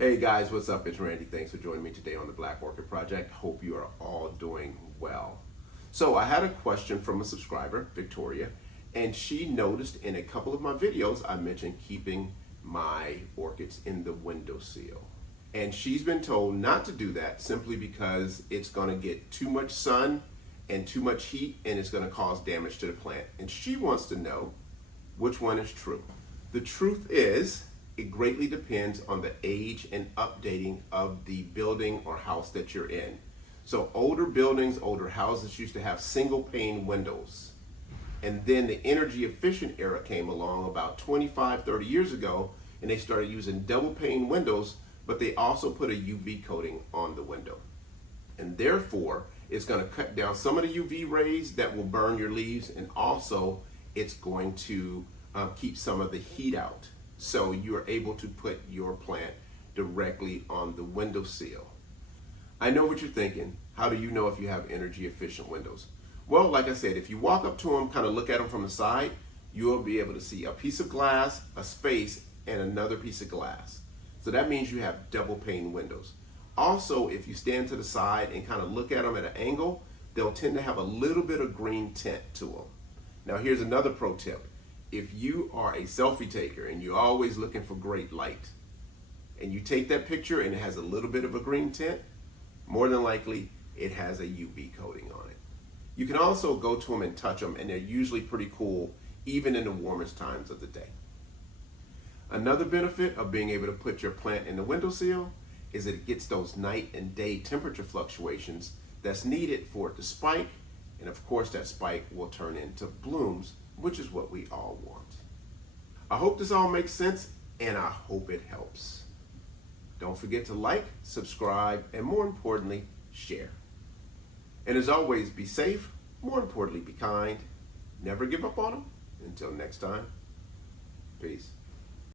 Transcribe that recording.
Hey guys, what's up? It's Randy. Thanks for joining me today on the Black Orchid Project. Hope you are all doing well. So I had a question from a subscriber, Victoria, and she noticed in a couple of my videos I mentioned keeping my orchids in the windowsill. And she's been told not to do that simply because it's going to get too much sun and too much heat and it's going to cause damage to the plant. And she wants to know which one is true. The truth is, it greatly depends on the age and updating of the building or house that you're in. So older buildings, older houses used to have single pane windows. And then the energy efficient era came along about 25, 30 years ago, and they started using double pane windows, but they also put a UV coating on the window. And therefore, it's going to cut down some of the UV rays that will burn your leaves, and also it's going to keep some of the heat out. So you are able to put your plant directly on the windowsill. I know what you're thinking. How do you know if you have energy efficient windows? Well, like I said, if you walk up to them, kind of look at them from the side, you'll be able to see a piece of glass, a space, and another piece of glass. So that means you have double pane windows. Also, if you stand to the side and kind of look at them at an angle, they'll tend to have a little bit of green tint to them. Now here's another pro tip. If you are a selfie taker and you're always looking for great light, and you take that picture and it has a little bit of a green tint, more than likely it has a UV coating on it. You can also go to them and touch them, and they're usually pretty cool even in the warmest times of the day. Another benefit of being able to put your plant in the windowsill is that it gets those night and day temperature fluctuations that's needed for it to spike, and of course that spike will turn into blooms, which is what we all want. I hope this all makes sense, and I hope it helps. Don't forget to like, subscribe, and more importantly, share. And as always, be safe, more importantly, be kind. Never give up on them. Until next time, peace.